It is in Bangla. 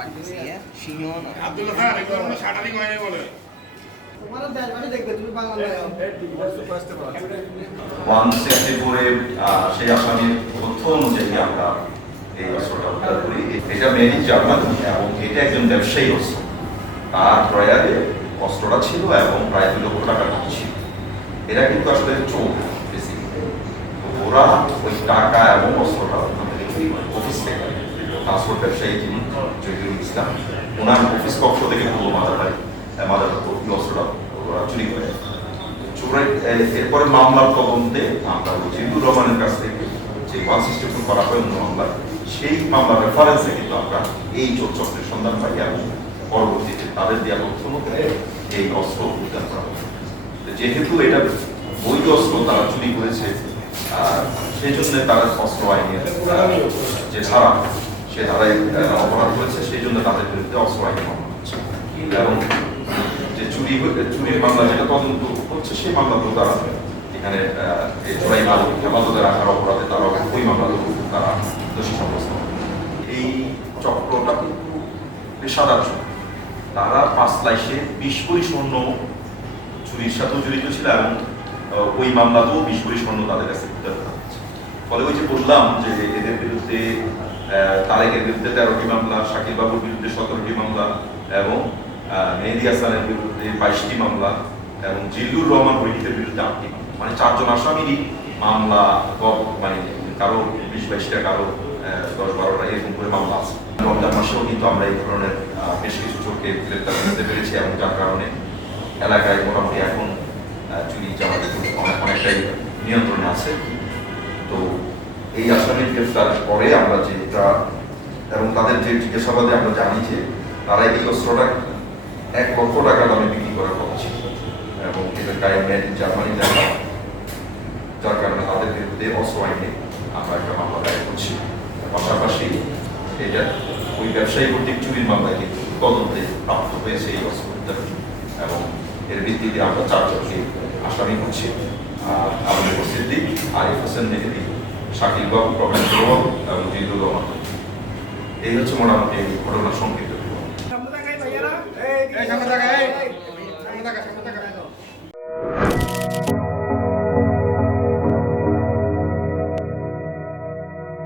Iya, Shion. আব্দুল্লাহ স্যার এগুলো কোনো শাটারিং হয়নি বলে তোমার দেশ বাড়ি দেখবে তুমি বাংলা 164 এ সেই আসামির তথ্য অনুযায়ী আমরা এই অস্ত্রটা উদ্ধার করি। এটা মেড ইন জার্মান এবং এটা একজন ব্যবসায়ী অস্ত্র। তার ড্রয়ারে অস্ত্রটা ছিল এবং প্রায় 2 লক্ষ টাকা ছিল। এরা কিন্তু আসলে চোর বেসিক্যালি। ওরা ওই টাকা এবং অস্ত্রটা অফিস থেকে ট্রান্সপোর্ট ব্যবসায়ী যিনি জহিরুল ইসলাম ওনার অফিস কক্ষ থেকে পূর্ব মাদার অস্ত্রটা ওরা চুরি করে। এরপরে মামলার তদন্তে আমরা জিল্লুর রহমানের কাছ থেকে যে 164 করা হয় অন্য মামলা, সেই মামলার রেফারেন্সে কিন্তু আমরা এই চোর চক্রের সন্ধান পাই এবং পরবর্তীতে তাদের দেওয়া তথ্য মতো এই অস্ত্র উদ্ধার করা হয়। যেহেতু এটা বৈধ অস্ত্র তারা চুরি করেছে, সেই জন্য তারা অস্ত্র আইনের যে ধারা সে ধারায় অপরাধ করেছে, সেই জন্য তাদের বিরুদ্ধে অস্ত্র আইনে মামলা হচ্ছে এবং যে চুরির মামলা যেটা তদন্ত হচ্ছে সেই মামলাতেও তারা এখানে চোরাই মাল হেফাজতে রাখার অপরাধে তারা ওই মামলাতেও তারা দোষী সাব্যস্ত। এই চক্রটা কিন্তু পেশাদার চক্র। তারা 5 লাইসে 20 ভরি স্বর্ণ চুরির সাথেও জড়িত ছিল এবং ওই মামলাতেও 20 ভরি স্বর্ণ তাদের কাছে উদ্ধার করা হয়েছে। ফলে ওই যে বললাম যে এদের বিরুদ্ধে তারেকের বিরুদ্ধে 13টি মামলা, শাকিল বাবুর বিরুদ্ধে 17টি মামলা এবং মেহেদী হাসানের বিরুদ্ধে 22টি মামলা এবং জিল্লুর রহমান রহিতের বিরুদ্ধে 8টি মামলা, মানে 4 জন আসামিরই মামলা মানে কারো 20-22টা, কারো 10-12টা এরকম করে মামলা আছে। রমজান মাসেও কিন্তু আমরা এই ধরনের বেশ কিছু চোরকে গ্রেপ্তার করতে পেরেছি এবং যার কারণে এলাকায় মোটামুটি এখন চুরি চালাতে অনেকটাই নিয়ন্ত্রণে আছে। তো এই আসামির গ্রেফতারের পরে আমরা যেটা এবং তাদের যে জিজ্ঞাসাবাদে আমরা জানি যে তারা এই অস্ত্রটা 1 লক্ষ টাকা দামে বিক্রি করার কথা ছিল এবং এটা গায়ে মেড ইন জার্মানি লেখা, যার কারণে তাদের বিরুদ্ধে অস্ত্র আইনে আমরা একটা মামলা দায়ের করছি। পাশাপাশি এটা ওই ব্যবসায়ী কর্তৃক চুরির মামলায় কিন্তু তদন্তে প্রাপ্ত হয়েছে এই অস্ত্র উদ্ধার এবং এর ভিত্তিতে আমরা 4 জনকে আসামি করছি। আবুল সিদ্দিক, আরিফ হোসেন মেহেদী, শাকিল বাবু, প্রবীণ এবং জিল্লুর রহমান। এই হচ্ছে মোটামুটি ঘটনার সংক্ষিপ্ত